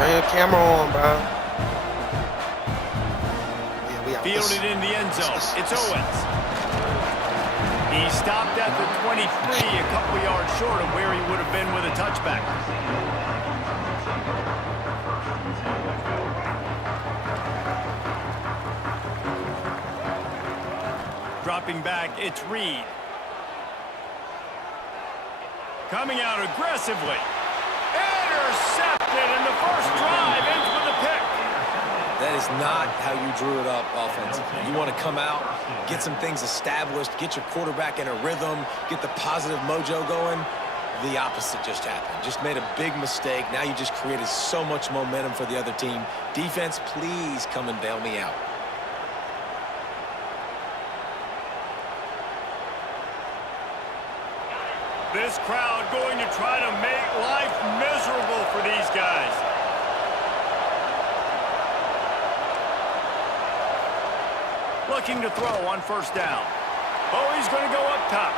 Turn your camera on, bro. Yeah, we out. Fielded in the end zone. It's Owens. He stopped at the 23, a couple yards short of where he would have been with a touchback. Dropping back, it's Reed. Coming out aggressively. Intercepted, and the first drive ends with a pick. That is not how you drew it up offensively. You want to come out, get some things established, get your quarterback in a rhythm, get the positive mojo going. The opposite just happened. Just made a big mistake. Now you just created so much momentum for the other team. Defense, please come and bail me out. This crowd going to try to make life miserable for these guys. Looking to throw on first down. Oh, he's going to go up top.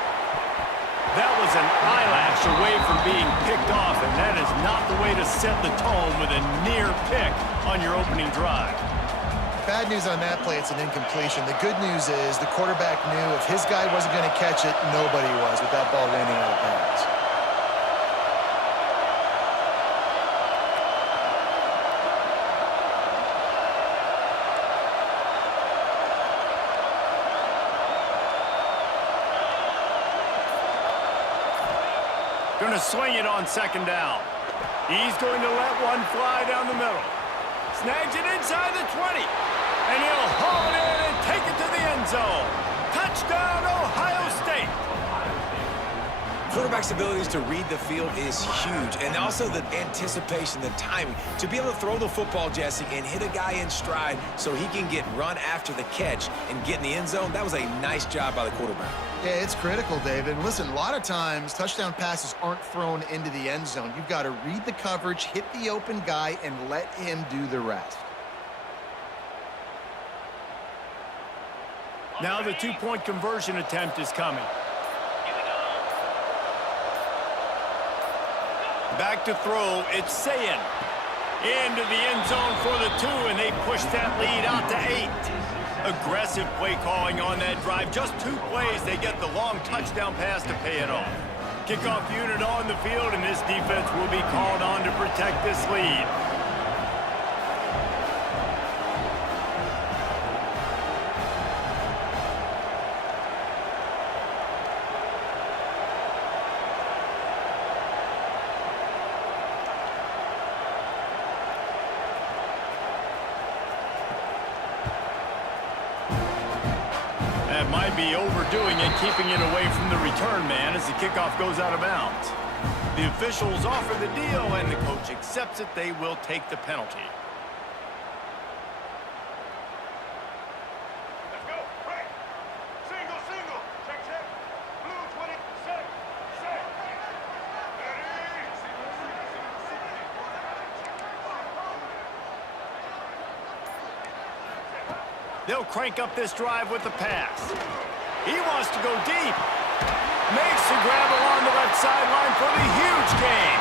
That was an eyelash away from being picked off, and that is not the way to set the tone with a near pick on your opening drive. Bad news on that play, it's an incompletion. The good news is the quarterback knew if his guy wasn't going to catch it, nobody was with that ball landing out of bounds. Going to swing it on second down. He's going to let one fly down the middle. Snags it inside the 20. And he'll haul it in and take it to the end zone. Touchdown, Ohio State. Quarterback's abilities to read the field is huge, and also the anticipation, the timing. To be able to throw the football, Jesse, and hit a guy in stride so he can get run after the catch and get in the end zone, that was a nice job by the quarterback. Yeah, it's critical, David. And listen, a lot of times touchdown passes aren't thrown into the end zone. You've got to read the coverage, hit the open guy, and let him do the rest. Now the two-point conversion attempt is coming. Back to throw, it's Sayin. Into the end zone for the 2, and they push that lead out to 8. Aggressive play calling on that drive. Just 2 plays, they get the long touchdown pass to pay it off. Kickoff unit on the field, and this defense will be called on to protect this lead. Might be overdoing it, keeping it away from the return man as the kickoff goes out of bounds. The officials offer the deal, and the coach accepts it. They will take the penalty. Let's go. Right. Single, single. Check, check. Blue 20. Set. Set. They'll crank up this drive with the pass. He wants to go deep. Makes the grab along the left sideline for the huge gain.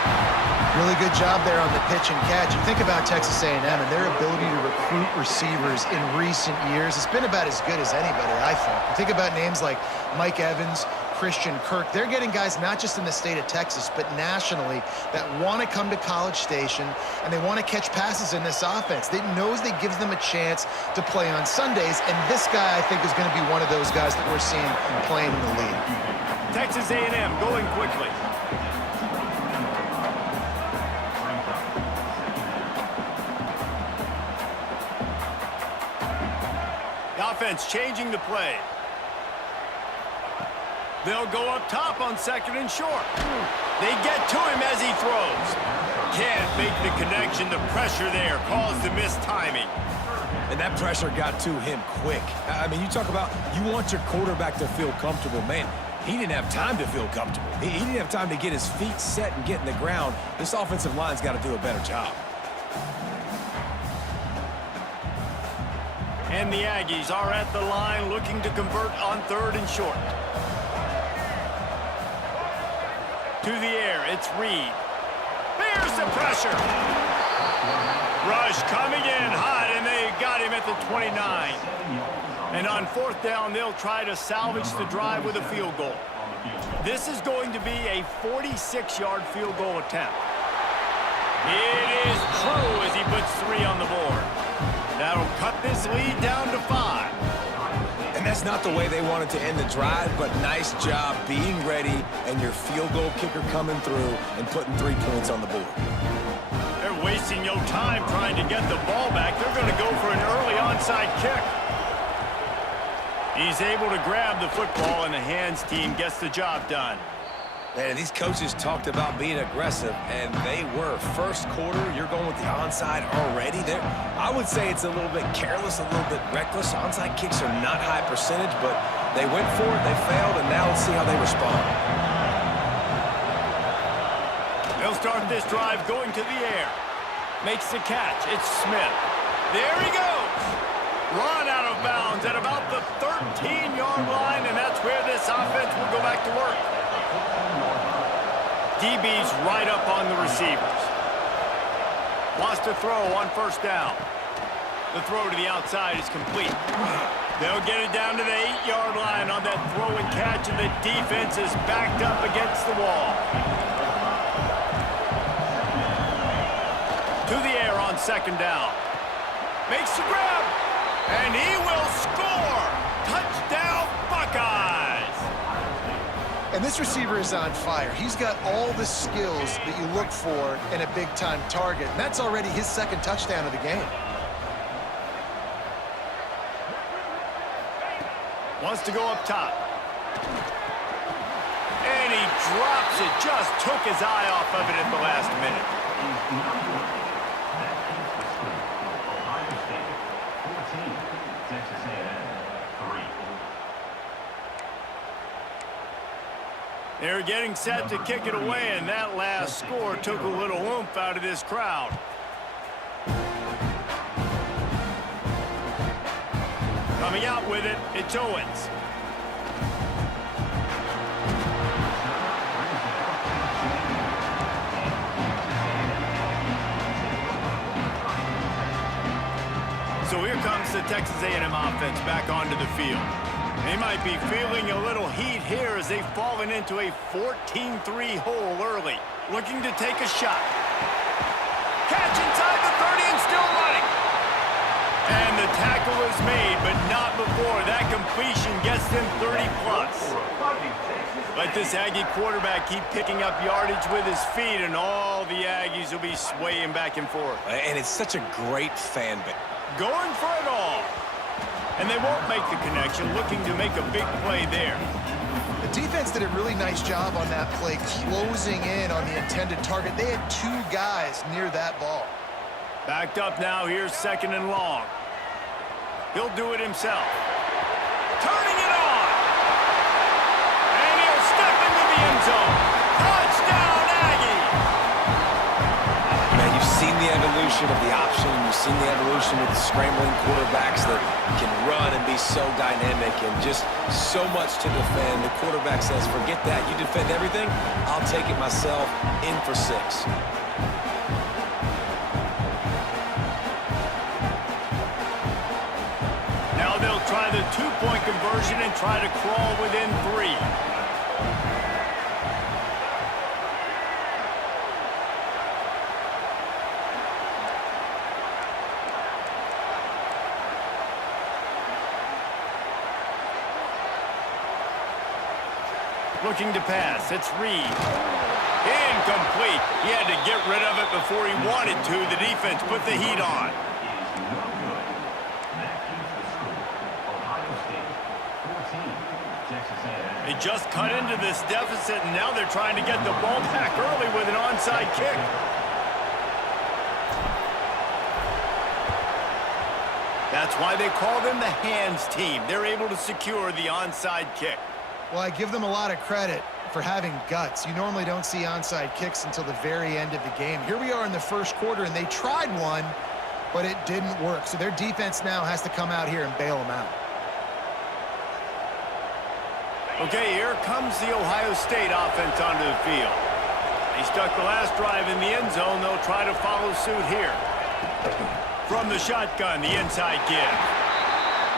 Really good job there on the pitch and catch. You think about Texas A&M and their ability to recruit receivers in recent years. It's been about as good as anybody, I think. You think about names like Mike Evans, Christian Kirk. They're getting guys not just in the state of Texas, but nationally that want to come to College Station and they want to catch passes in this offense. They knows that gives them a chance to play on Sundays, and this guy, I think, is going to be one of those guys that we're seeing playing in the league. Texas A&M going quickly. The offense changing the play. They'll go up top on second and short. They get to him as he throws. Can't make the connection. The pressure there caused the missed timing. And that pressure got to him quick. I mean, you talk about you want your quarterback to feel comfortable. Man, he didn't have time to feel comfortable. He didn't have time to get his feet set and get in the ground. This offensive line's got to do a better job. And the Aggies are at the line looking to convert on third and short. To the air, it's Reed. There's the pressure. rush coming in hot, and they got him at the 29. And on 4th down, they'll try to salvage the drive with a field goal. This is going to be a 46-yard field goal attempt. It is true as he puts 3 on the board. That'll cut this lead down to 5. And that's not the way they wanted to end the drive, but nice job being ready and your field goal kicker coming through and putting 3 points on the board. They're wasting no time trying to get the ball back. They're going to go for an early onside kick. He's able to grab the football, and the hands team gets the job done. Man, these coaches talked about being aggressive, and they were. First quarter, you're going with the onside already. There, I would say it's a little bit careless, a little bit reckless. Onside kicks are not high percentage, but they went for it, they failed, and now let's see how they respond. They'll start this drive going to the air. Makes the catch. It's Smith. There he goes. Run out of bounds at about the 13-yard line, and that's where this offense will go back to work. DB's right up on the receivers. Wants to throw on 1st down. The throw to the outside is complete. They'll get it down to the 8-yard line on that throw and catch, and the defense is backed up against the wall. To the air on 2nd down. Makes the grab, and he will score. Touchdown, Buckeyes. And this receiver is on fire. He's got all the skills that you look for in a big-time target. And that's already his 2nd touchdown of the game. Wants to go up top. And he drops it. Just took his eye off of it at the last minute. They're getting set to kick it away, and that last score took a little oomph out of this crowd. Coming out with it, it's Owens. So here comes the Texas A&M offense back onto the field. They might be feeling a little heat here as they've fallen into a 14-3 hole early. Looking to take a shot. Catch inside the 30 and still running. And the tackle is made, but not before that completion gets them 30-plus. Let this Aggie quarterback keep picking up yardage with his feet, and all the Aggies will be swaying back and forth. And it's such a great fan base. Going for it all. And they won't make the connection, looking to make a big play there. The defense did a really nice job on that play, closing in on the intended target. They had 2 guys near that ball. Backed up now, here's 2nd and long. He'll do it himself. Turning it on! And he'll step into the end zone. Touchdown, Aggie! Man, you've seen the evolution of the option. You've seen the evolution with the scrambling quarterbacks that can run and be so dynamic and just so much to defend. The quarterback says, forget that. You defend everything, I'll take it myself. In for 6. Now they'll try the 2-point conversion and try to crawl within 3. Looking to pass. It's Reed. Incomplete. He had to get rid of it before he wanted to. The defense put the heat on. They just cut into this deficit, and now they're trying to get the ball back early with an onside kick. That's why they call them the hands team. They're able to secure the onside kick. Well, I give them a lot of credit for having guts. You normally don't see onside kicks until the very end of the game. Here we are in the 1st quarter, and they tried one, but it didn't work. So their defense now has to come out here and bail them out. Okay, here comes the Ohio State offense onto the field. They stuck the last drive in the end zone. They'll try to follow suit here. From the shotgun, the inside give.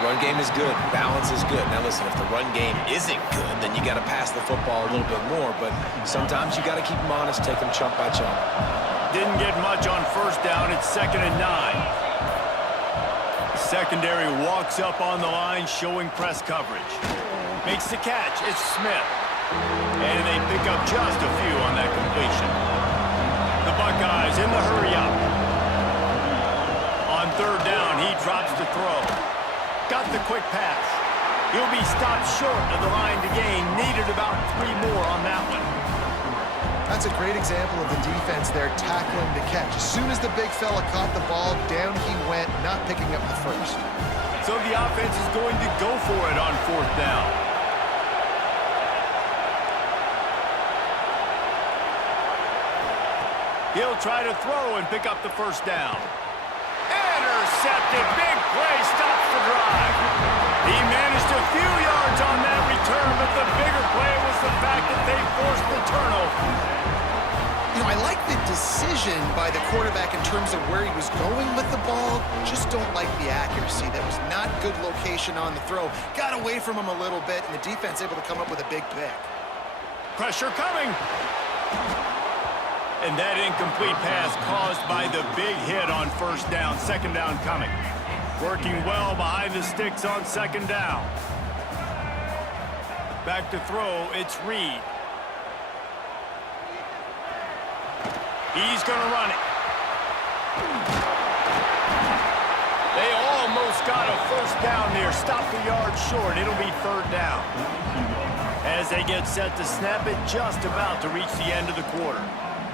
Run game is good. Balance is good. Now listen, if the run game isn't good, then you got to pass the football a little bit more. But sometimes you got to keep them honest, take them chunk by chunk. Didn't get much on first down. It's 2nd and 9. Secondary walks up on the line, showing press coverage. Makes the catch. It's Smith. And they pick up just a few on that completion. The Buckeyes in the hurry-up. On 3rd down, he drops to throw. Got the quick pass. He'll be stopped short of the line to gain. Needed about 3 more on that one. That's a great example of the defense there tackling the catch. As soon as the big fella caught the ball, down he went, not picking up the first. So the offense is going to go for it on 4th down. He'll try to throw and pick up the first down. Intercepted. Big play. Stops the drive. He managed a few yards on that return, but the bigger play was the fact that they forced the turnover. You know, I like the decision by the quarterback in terms of where he was going with the ball. Just don't like the accuracy. That was not good location on the throw. Got away from him a little bit, and the defense able to come up with a big pick. Pressure coming. And that incomplete pass caused by the big hit on first down. 2nd down coming. Working well behind the sticks on 2nd down. Back to throw, it's Reed. He's going to run it. They almost got a first down there. Stopped a yard short. It'll be 3rd down. As they get set to snap it, just about to reach the end of the quarter.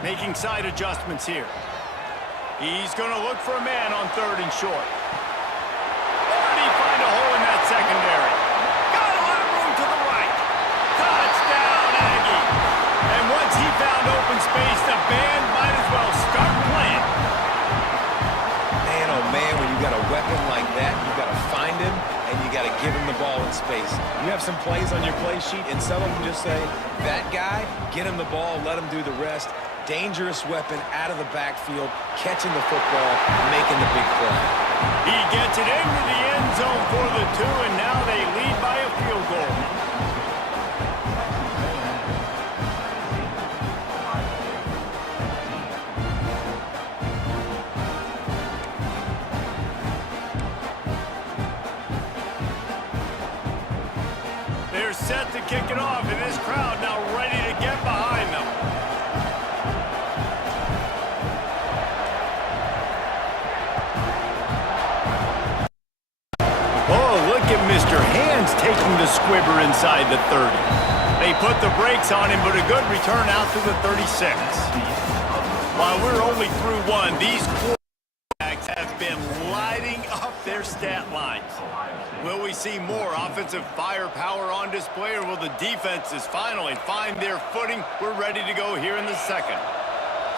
Making side adjustments here. He's going to look for a man on 3rd and short. Or did he find a hole in that secondary? Got a lot of room to the right. Touchdown, Aggie. And once he found open space, the band might as well start playing. Man, oh man, when you got a weapon like that, you got to find him and you got to give him the ball in space. You have some plays on your play sheet, and some of them just say, that guy, get him the ball, let him do the rest. Dangerous weapon out of the backfield, catching the football, making the big play. He gets it into the end zone for the 2, and now they lead by a field goal. They're set to kick it off, and this crowd now ready to get behind them. Mr. Hands taking the squibber inside the 30. They put the brakes on him, but a good return out to the 36. While we're only through 1, these quarterbacks have been lighting up their stat lines. Will we see more offensive firepower on display, or will the defenses finally find their footing? We're ready to go here in the 2nd.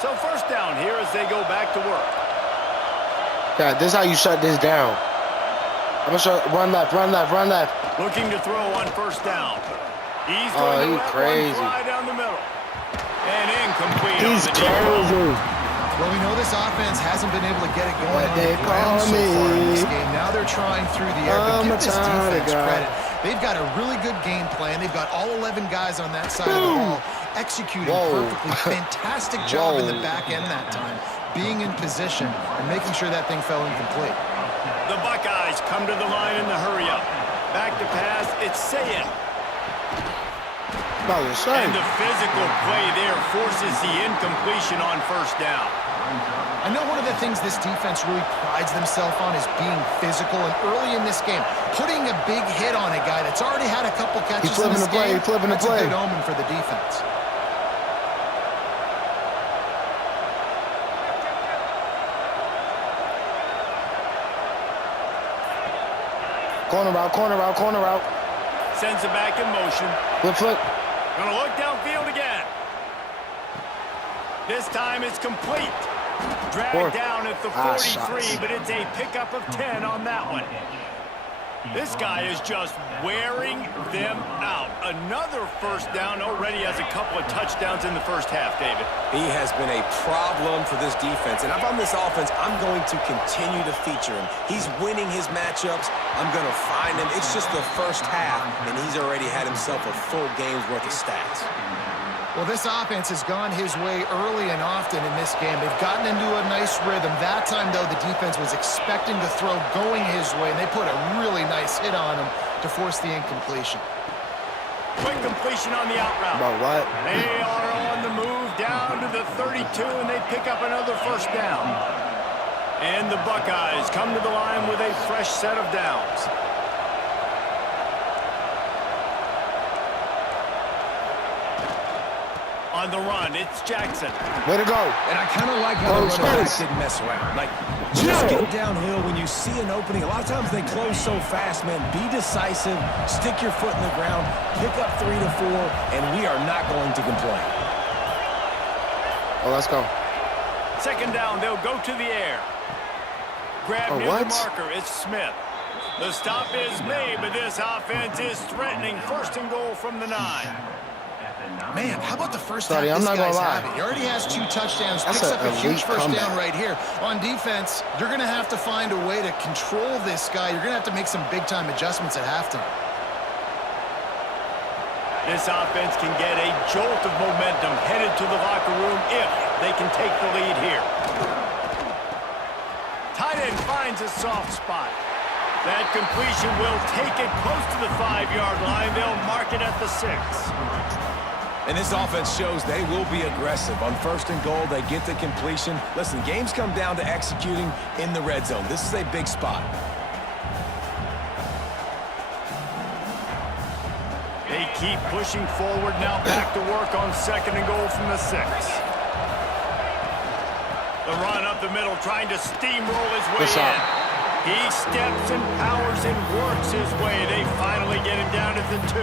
So 1st down here as they go back to work. God, this is how you shut this down. I'm gonna show run left. Looking to throw on 1st down. He's going to let crazy. one fly down the middle. And incomplete. He's on the crazy. Well, we know this offense hasn't been able to get it going What on they the ground call so far in this me. game. Now they're trying through the air, but I'm give a this tired defense guy. credit. They've got a really good game plan. They've got all 11 guys on that side of the ball executing perfectly. Fantastic job in the back end that time, being in position and making sure that thing fell incomplete. The Buckeyes come to the line in the hurry-up. Back to pass, it's Sayed. And the physical play there forces the incompletion on 1st down. I know one of the things this defense really prides themselves on is being physical, and early in this game, putting a big hit on a guy that's already had a couple catches in this game, that's a good omen for the defense. Corner route. Sends it back in motion. Flip. Gonna look downfield again. This time it's complete. Dragged down at the 43, but it's a pickup of 10 on that one. This guy is just wearing them out. Another first down, already has a couple of touchdowns in the first half, David. He has been a problem for this defense. And if I'm this offense, I'm going to continue to feature him. He's winning his matchups. I'm going to find him. It's just the first half, and he's already had himself a full game's worth of stats. Well, this offense has gone his way early and often in this game. They've gotten into a nice rhythm. That time, though, the defense was expecting the throw going his way, and they put a really nice hit on him to force the incompletion. Quick completion on the out route. About what? They are on the move down to the 32, and they pick up another first down. And the Buckeyes come to the line with a fresh set of downs. On the run, it's Jackson. Way to go. And I kind of like how the running back didn't mess around. Like, just get downhill when you see an opening. A lot of times they close so fast, man. Be decisive, stick your foot in the ground, pick up 3 to 4, and we are not going to complain. Oh, let's go. Second down, they'll go to the air. Grab near the marker, it's Smith. The stop is made, but this offense is threatening. First and goal from the 9. Man, how about the first Sorry, half I'm this not gonna guy's lie. having? He already has 2 touchdowns, That's picks up a huge first comeback. down right here. On defense, you're going to have to find a way to control this guy. You're going to have to make some big-time adjustments at halftime. This offense can get a jolt of momentum headed to the locker room if they can take the lead here. Tight end finds a soft spot. That completion will take it close to the 5-yard line. They'll mark it at the 6. And this offense shows they will be aggressive. On first and goal, they get the completion. Listen, games come down to executing in the red zone. This is a big spot. They keep pushing forward, now back to work on second and goal from the 6. The run up the middle, trying to steamroll his way in. He steps and powers and works his way. They finally get him down at the 2.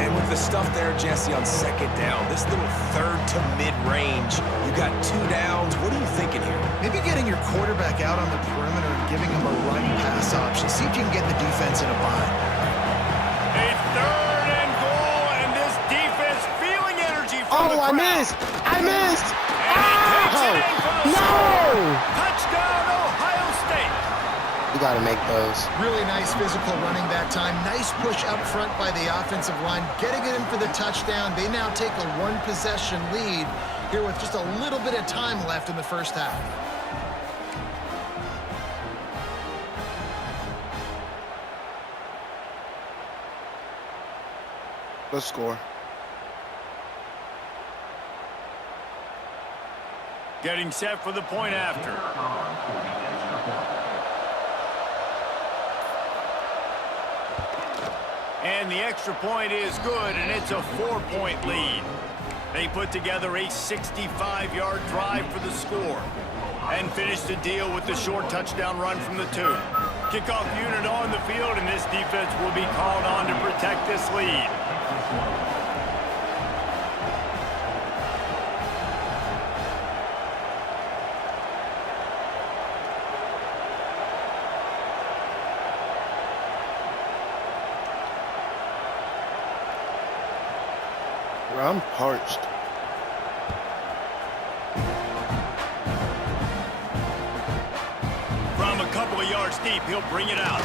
And with the stuff there, Jesse, on second down, this little third to mid-range, you got 2 downs. What are you thinking here? Maybe getting your quarterback out on the perimeter and giving him a run-pass option. See if you can get the defense in a bind. A third and goal, and this defense feeling energy from the crowd. I missed! And he takes it in for the score. Touchdown, Ohio State. You got to make those. Really nice physical running that time. Nice push up front by the offensive line. Getting it in for the touchdown. They now take a 1-possession lead here with just a little bit of time left in the first half. Let's score. Getting set for the point after. And the extra point is good, and it's a 4-point lead. They put together a 65-yard drive for the score and finish the deal with the short touchdown run from the 2. Kickoff unit on the field, and this defense will be called on to protect this lead. I'm parched. From a couple of yards deep, he'll bring it out.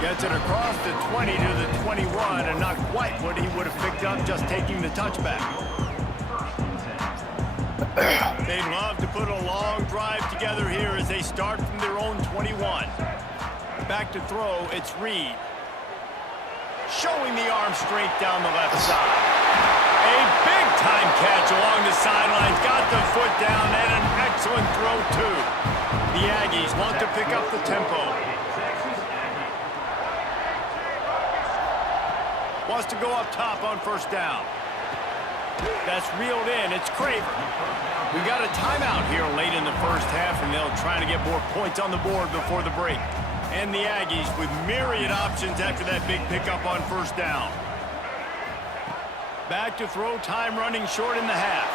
Gets it across the 20 to the 21, and not quite what he would have picked up just taking the touchback. They'd love to put a long drive together here as they start from their own 21. Back to throw, it's Reed. Showing the arm strength down the left side. A big-time catch along the sidelines. Got the foot down, and an excellent throw, too. The Aggies want to pick up the tempo. Wants to go up top on first down. That's reeled in. It's Craver. We got a timeout here late in the first half, and they'll try to get more points on the board before the break. And the Aggies with myriad options after that big pickup on first down. Back to throw, time running short in the half.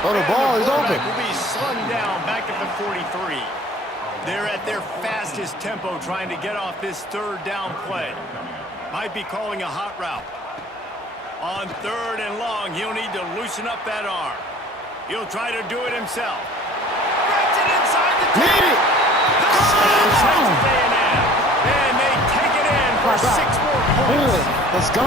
Oh, the ball is open. Will be slung down back at the 43. They're at their fastest tempo trying to get off this third down play. Might be calling a hot route. On 3rd and long, he'll need to loosen up that arm. He'll try to do it himself. Gets it inside the 10. Texas A&M. And they take it in for 6 more points. Let's go.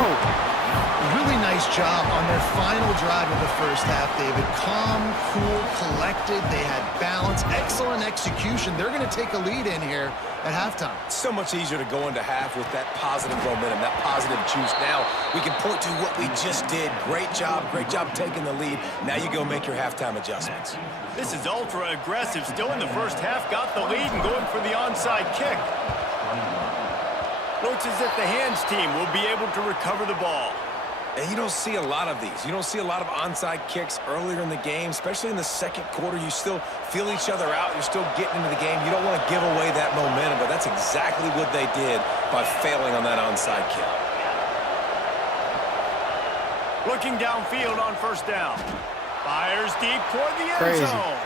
Really nice job on their final drive of the first half, David. Calm, cool, collected. They had balance, excellent execution. They're going to take a lead in here at halftime. It's so much easier to go into half with that positive momentum, that positive juice. Now we can point to what we just did. Great job taking the lead. Now you go make your halftime adjustments. This is ultra aggressive. Still in the first half, got the lead and going for the onside kick. Looks as if the hands team will be able to recover the ball. And you don't see a lot of these. You don't see a lot of onside kicks earlier in the game, especially in the second quarter. You still feel each other out. You're still getting into the game. You don't want to give away that momentum, but that's exactly what they did by failing on that onside kick. Looking downfield on 1st down. Fires deep toward the end Crazy. zone.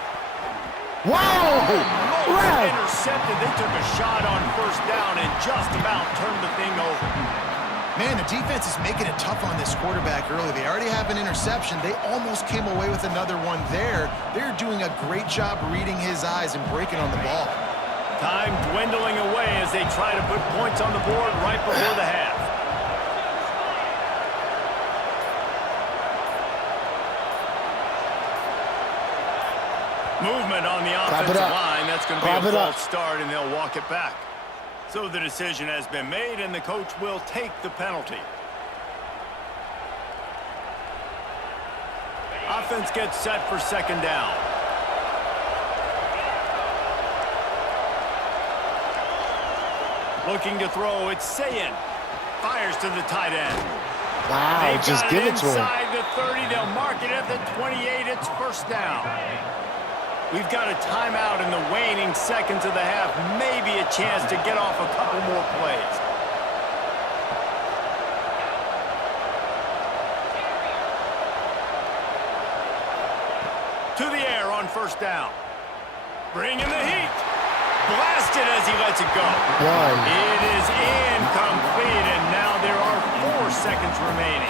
Whoa! Almost intercepted. They took a shot on 1st down and just about turned the thing over. Man, the defense is making it tough on this quarterback early. They already have an interception. They almost came away with another one there. They're doing a great job reading his eyes and breaking on the ball. Time dwindling away as they try to put points on the board right before the half. Movement on the offensive line. That's going to be a false start, and they'll walk it back. So the decision has been made, and the coach will take the penalty. Offense gets set for 2nd down. Looking to throw, it's Sayin. Fires to the tight end. Wow, just give it to him. Inside the 30, they'll mark it at the 28. It's 1st down. We've got a timeout in the waning seconds of the half. Maybe a chance to get off a couple more plays. To the air on 1st down. Bringing the heat. Blasted as he lets it go. It is incomplete, and now there are 4 seconds remaining.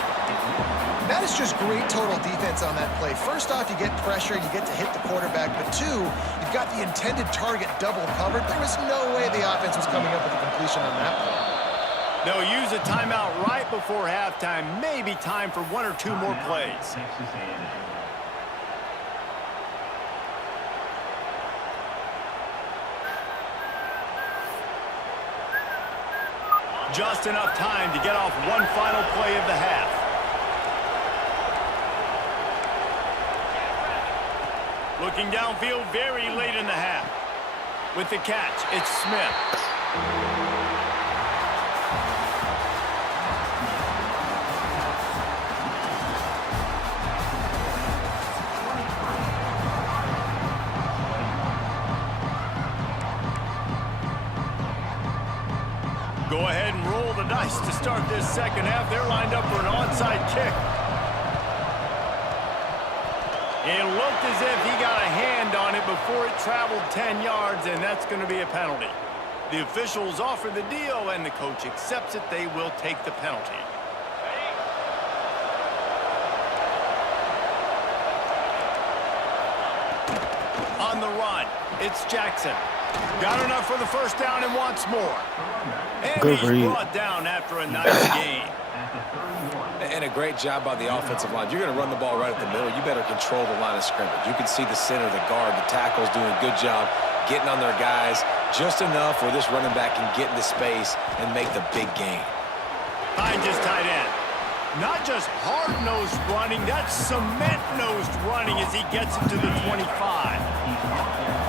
That is just great total defense on that play. First off, you get pressure, you get to hit the quarterback, but 2, you've got the intended target double covered. There was no way the offense was coming up with a completion on that play. They'll use a timeout right before halftime. Maybe time for 1 or 2 more plays. Just enough time to get off one final play of the half. Looking downfield very late in the half. With the catch, it's Smith. Go ahead and roll the dice to start this second half. They're lined up for an onside kick. It looked as if he got a hand on it before it traveled 10 yards, and that's going to be a penalty. The officials offer the deal, and the coach accepts it. They will take the penalty. On the run, it's Jackson. Got enough for the 1st down and wants more. And he's brought down after a nice gain. And a great job by the offensive line. You're going to run the ball right at the middle. You better control the line of scrimmage. You can see the center, the guard, the tackle's doing a good job getting on their guys just enough where this running back can get into space and make the big gain. Finds his tight end. Not just hard-nosed running, that's cement-nosed running as he gets into the 25.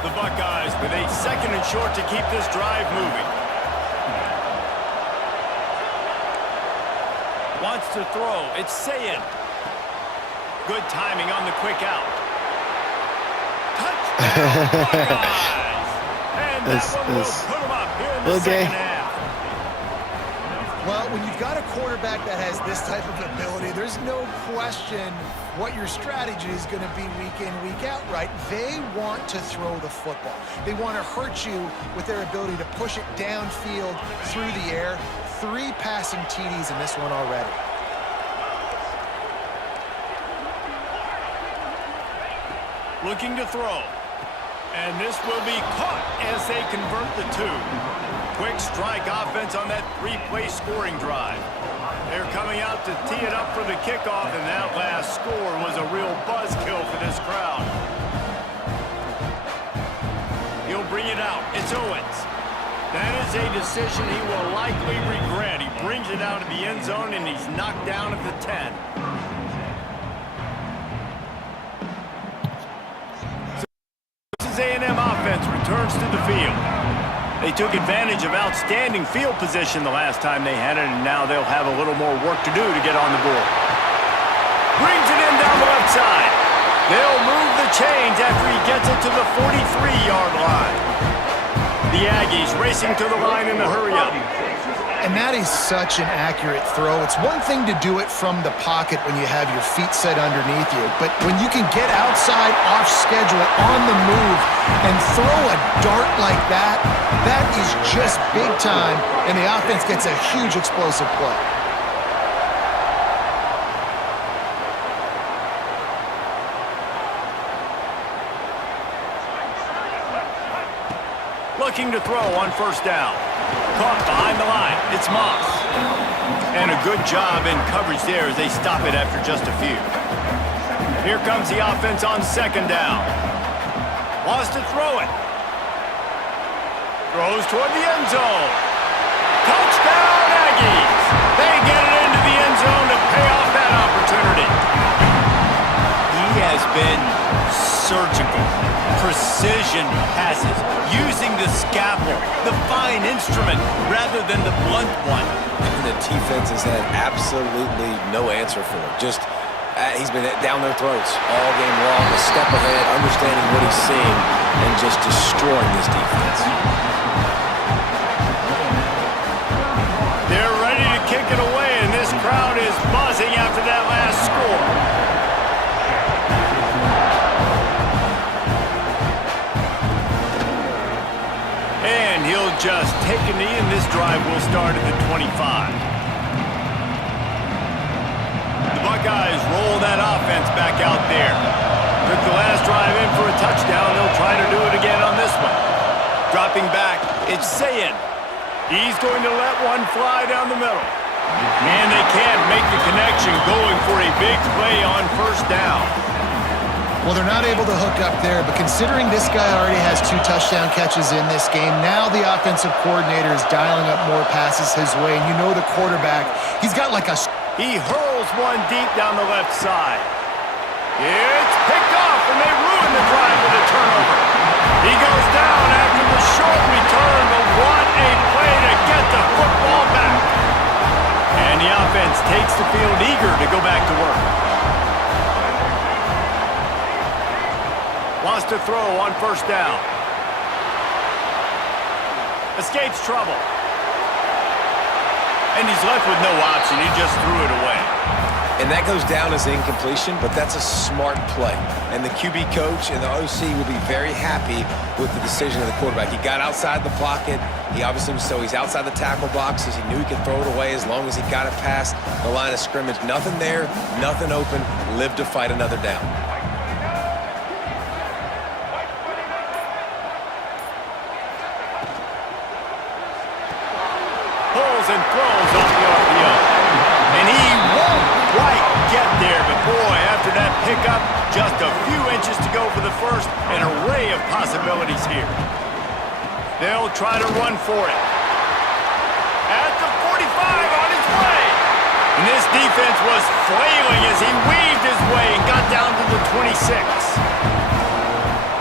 The Buckeyes with a 2nd and short to keep this drive moving. Wants to throw. It's Sayin. Good timing on the quick out. Touchdown, Buckeyes! And that one will put them up here in the second half. Well, when you've got a quarterback that has this type of ability, there's no question what your strategy is going to be week in, week out, right? They want to throw the football. They want to hurt you with their ability to push it downfield through the air. 3 passing TDs in this one already. Looking to throw. And this will be caught as they convert the 2. Quick strike offense on that 3-play scoring drive. They're coming out to tee it up for the kickoff, and that last score was a real buzzkill for this crowd. He'll bring it out. It's Owens. That is a decision he will likely regret. He brings it out of the end zone, and he's knocked down at the 10. A&M offense returns to the field. They took advantage of outstanding field position the last time they had it, and now they'll have a little more work to do to get on the board. Brings it in down the left side. They'll move the chains after he gets it to the 43-yard line. The Aggies racing to the line in the hurry-up. And that is such an accurate throw. It's one thing to do it from the pocket when you have your feet set underneath you, but when you can get outside, off schedule, on the move, and throw a dart like that, that is just big time, and the offense gets a huge explosive play. Looking to throw on first down. Caught behind the line. It's Moss. And a good job in coverage there as they stop it after just a few. Here comes the offense on second down. Wants to throw it. Throws toward the end zone. Touchdown, Aggies. They get it into the end zone to pay off that opportunity. He has been surgical. Precision passes, using the scalpel, the fine instrument, rather than the blunt one. The defense has had absolutely no answer for him. Just, he's been down their throats all game long, a step ahead, understanding what he's seeing, and just destroying this defense. They're ready to kick it away, and this crowd is buzzing after that last score. And he'll just take a knee, and this drive will start at the 25. The Buckeyes roll that offense back out there. Took the last drive in for a touchdown. They'll try to do it again on this one. Dropping back, it's Sayin. He's going to let one fly down the middle. And they can't make the connection, going for a big play on first down. Well, they're not able to hook up there, but considering this guy already has 2 touchdown catches in this game, now the offensive coordinator is dialing up more passes his way, and you know the quarterback, he's got like a... He hurls one deep down the left side. It's picked off, and they ruin the drive with a turnover. He goes down after the short return, but what a play to get the football back. And the offense takes the field eager to go back to work. Wants to throw on first down. Escapes trouble. And he's left with no option. He just threw it away. And that goes down as incompletion, but that's a smart play. And the QB coach and the OC will be very happy with the decision of the quarterback. He got outside the pocket. He obviously, so he's outside the tackle boxes. He knew he could throw it away as long as he got it past the line of scrimmage. Nothing there, nothing open. Live to fight another down. And throws off the RPO. And he won't quite get there, but boy, after that pickup, just a few inches to go for the first, an array of possibilities here. They'll try to run for it. At the 45 on his way. And this defense was flailing as he weaved his way and got down to the 26.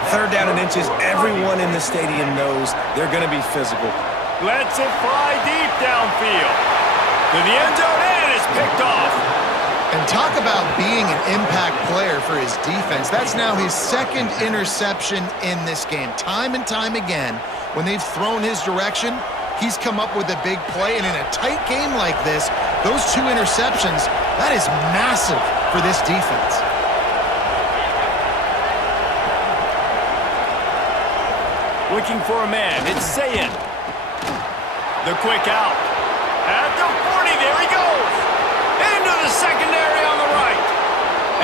Third down and inches, everyone in the stadium knows they're going to be physical. Lets it fly deep downfield. To the end zone, and it's picked off. And talk about being an impact player for his defense. That's now his 2nd interception in this game. Time and time again, when they've thrown his direction, he's come up with a big play, and in a tight game like this, those 2 interceptions, that is massive for this defense. Looking for a man. It's Sayin. The quick out. At the 40, there he goes. Into the secondary on the right.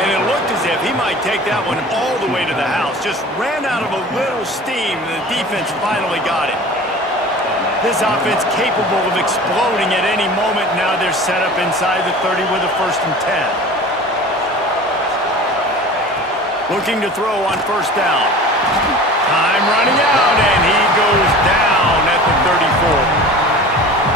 And it looked as if he might take that one all the way to the house. Just ran out of a little steam, and the defense finally got it. This offense capable of exploding at any moment. Now they're set up inside the 30 with a 1st and 10. Looking to throw on 1st down. Time running out, and he goes down at the 34.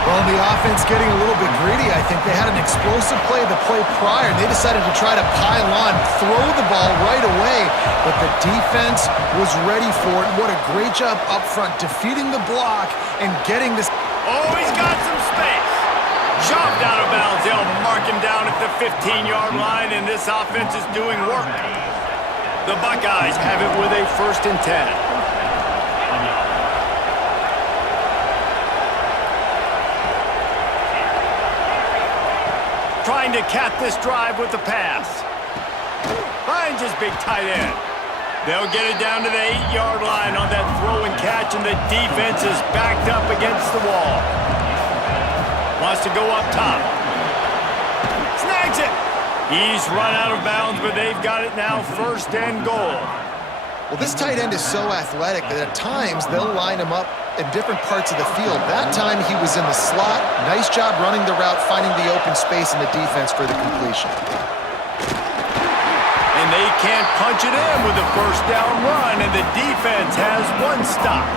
Well, the offense getting a little bit greedy, I think. They had an explosive play the play prior, and they decided to try to pile on, throw the ball right away, but the defense was ready for it. What a great job up front, defeating the block and getting this. Oh, he's got some space. Chopped out of bounds. They'll mark him down at the 15-yard line, and this offense is doing work. The Buckeyes have it with a 1st and 10. Trying to cap this drive with the pass. Finds his big tight end. They'll get it down to the 8-yard line on that throw and catch, and the defense is backed up against the wall. Wants to go up top. Snags it. He's run out of bounds, but they've got it now 1st and goal. Well, this tight end is so athletic that at times they'll line him up in different parts of the field. That time he was in the slot. Nice job running the route, finding the open space in the defense for the completion. And they can't punch it in with a 1st down run, and the defense has 1 stop.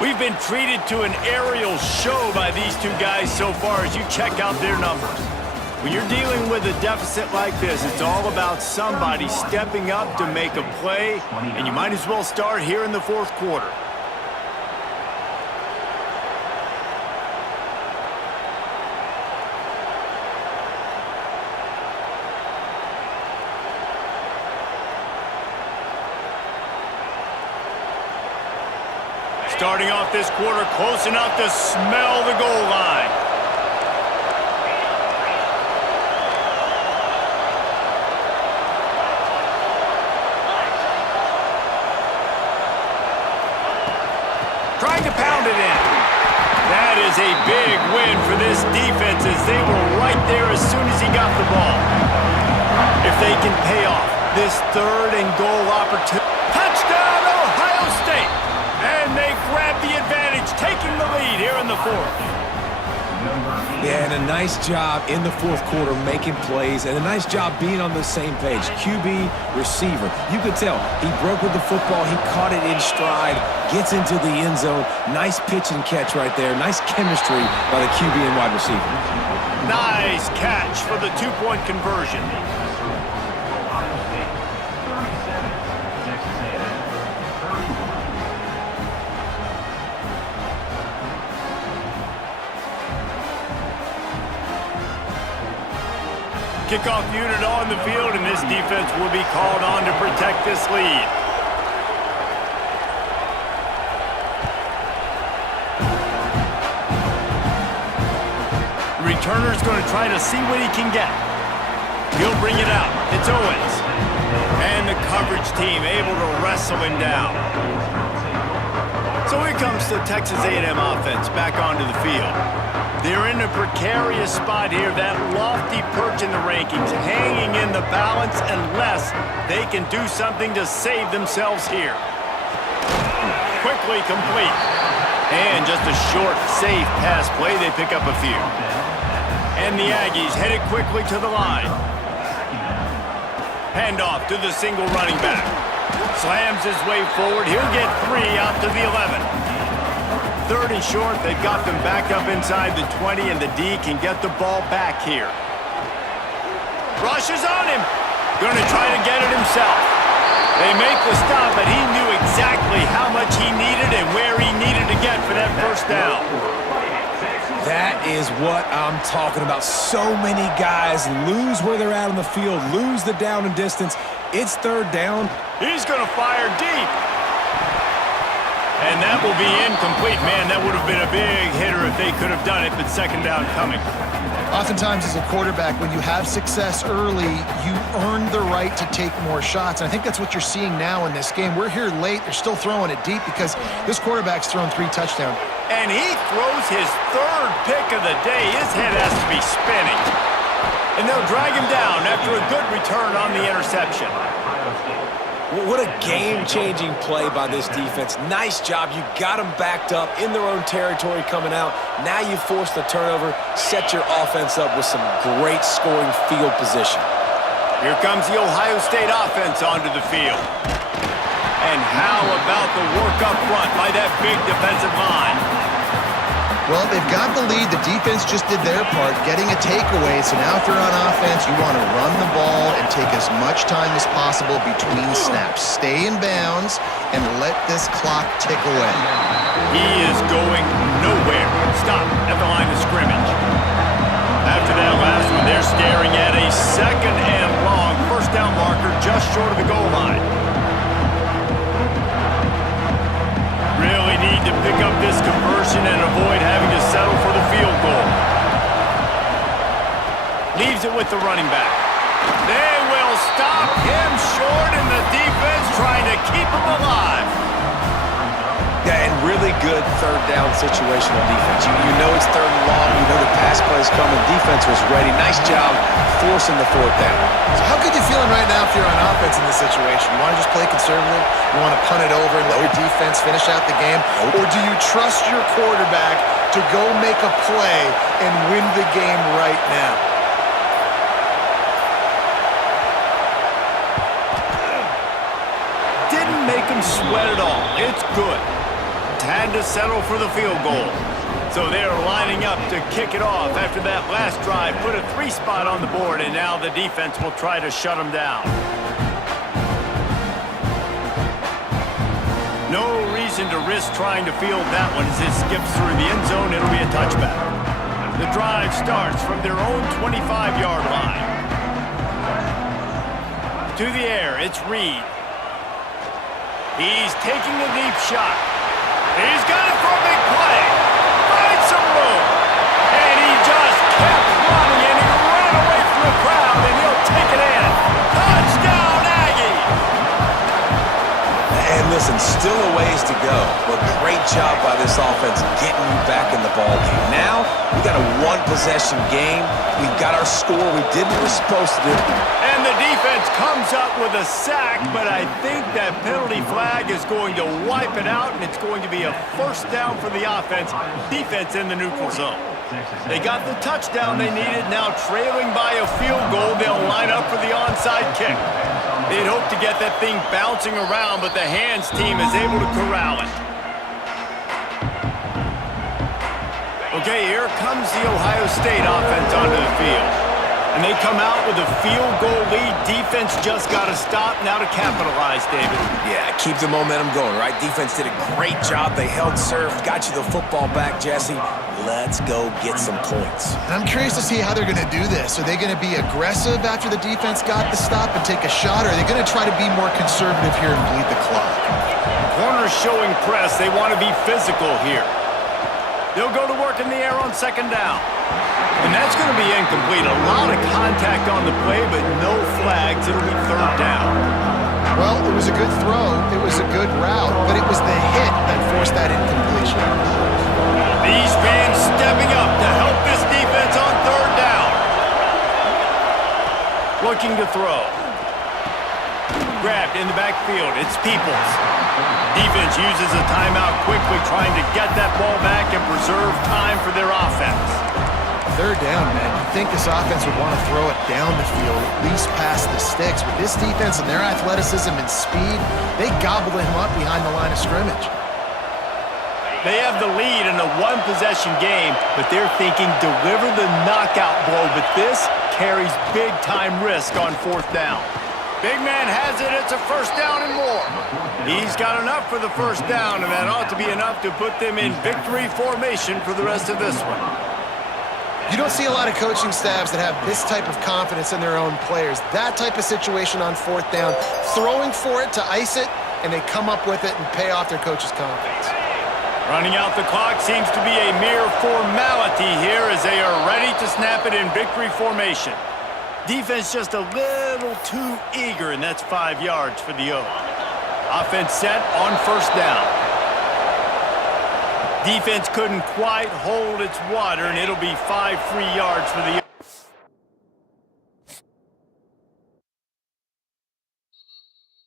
We've been treated to an aerial show by these 2 guys so far as you check out their numbers. When you're dealing with a deficit like this, it's all about somebody stepping up to make a play, and you might as well start here in the 4th quarter. Starting off this quarter close enough to smell the goal line. Trying to pound it in. That is a big win for this defense as they were right there as soon as he got the ball. If they can pay off this 3rd and goal opportunity. Touchdown, Ohio State! And they grab the advantage, taking the lead here in the 4th. Yeah, and a nice job in the 4th quarter making plays, and a nice job being on the same page. QB, receiver. You could tell he broke with the football. He caught it in stride, gets into the end zone. Nice pitch and catch right there. Nice chemistry by the QB and wide receiver. Nice catch for the 2-point conversion. Kickoff unit on the field, and this defense will be called on to protect this lead. The returner's going to try to see what he can get. He'll bring it out. It's Owens. And the coverage team able to wrestle him down. So here comes the Texas A&M offense back onto the field. They're in a precarious spot here, that lofty perch in the rankings, hanging in the balance unless they can do something to save themselves here. Quickly complete. And just a short, safe pass play, they pick up a few. And the Aggies headed quickly to the line. Handoff to the single running back. Slams his way forward. He'll get 3 out to the 11. 3rd and short, they've got them back up inside the 20, and the D can get the ball back here. Rushes on him. Going to try to get it himself. They make the stop, but he knew exactly how much he needed and where he needed to get for that first down. That is what I'm talking about. So many guys lose where they're at on the field, lose the down and distance. It's third down. He's going to fire deep. And that will be incomplete. Man, that would have been a big hitter if they could have done it, but second down coming. Oftentimes as a quarterback, when you have success early, you earn the right to take more shots. And I think that's what you're seeing now in this game. We're here late. They're still throwing it deep because this quarterback's thrown 3 touchdowns. And he throws his third pick of the day. His head has to be spinning. And they'll drag him down after a good return on the interception. What a game-changing play by this defense. Nice job. You got them backed up in their own territory coming out. Now you force the turnover, set your offense up with some great scoring field position. Here comes the Ohio State offense onto the field. And how about the work up front by that big defensive line? Well, they've got the lead. The defense just did their part, getting a takeaway. So now if you're on offense, you want to run the ball and take as much time as possible between snaps. Stay in bounds and let this clock tick away. He is going nowhere. Stop at the line of scrimmage. After that last one, they're staring at a second and long first down marker just short of the goal line. Really need to pick up this conversion and avoid having to settle for the field goal. Leaves it with the running back. They will stop him short, and the defense trying to keep him alive. Yeah, and really good third down situational defense. You know it's third and long. You know the pass play is coming. Defense was ready. Nice job forcing the fourth down. So how good you feeling right now if you're on offense in this situation? You want to just play conservative? You want to punt it over and let your defense finish out the game? Or do you trust your quarterback to go make a play and win the game right now? Didn't make him sweat at all. It's good. Had to settle for the field goal. So they're lining up to kick it off after that last drive. Put a 3 spot on the board, and now the defense will try to shut them down. No reason to risk trying to field that one as it skips through the end zone. It'll be a touchback. The drive starts from their own 25-yard line. To the air, it's Reed. He's taking a deep shot. He's got it for a big play. Finds some room. And he just kept running, and he ran away from the crowd, and he'll take it in. Touchdown, Aggie! And listen, still a ways to go, but great job by this offense getting you back in the ballgame. Now, we got a one-possession game. We got our score. We did what we were supposed to do. And the defense comes up with a sack, but I think that penalty flag is going to wipe it out, and it's going to be a first down for the offense. Defense in the neutral zone. They got the touchdown they needed. Now trailing by a field goal, they'll line up for the onside kick. They'd hope to get that thing bouncing around, but the hands team is able to corral it. Okay, here comes the Ohio State offense onto the field. And they come out with a field goal lead. Defense just got to stop now to capitalize, David. Yeah, keep the momentum going, right? Defense did a great job. They held serve, got you the football back, Jesse. Let's go get some points. And I'm curious to see how they're going to do this. Are they going to be aggressive after the defense got the stop and take a shot, or are they going to try to be more conservative here and bleed the clock? Corners showing press. They want to be physical here. They'll go to work in the air on second down. And that's going to be incomplete. A lot of contact on the play, but no flags. It'll be third down. Well, it was a good throw. It was a good route, but it was the hit that forced that incompletion. These fans stepping up to help this defense on third down. Looking to throw. Grabbed in the backfield. It's Peoples. Defense uses a timeout quickly, trying to get that ball back and preserve time for their offense. Third down, man. You'd think this offense would want to throw it down the field, at least past the sticks. With this defense and their athleticism and speed, they gobbled him up behind the line of scrimmage. They have the lead in a one-possession game, but they're thinking deliver the knockout blow. But this carries big-time risk on fourth down. Big man has it. It's a first down and more. He's got enough for the first down, and that ought to be enough to put them in victory formation for the rest of this one. You don't see a lot of coaching staffs that have this type of confidence in their own players. That type of situation on fourth down, throwing for it to ice it, and they come up with it and pay off their coach's confidence. Running out the clock seems to be a mere formality here as they are ready to snap it in victory formation. Defense just a little too eager, and that's 5 yards for the O. Offense set on first down. Defense couldn't quite hold its water, and it'll be 5 free yards for the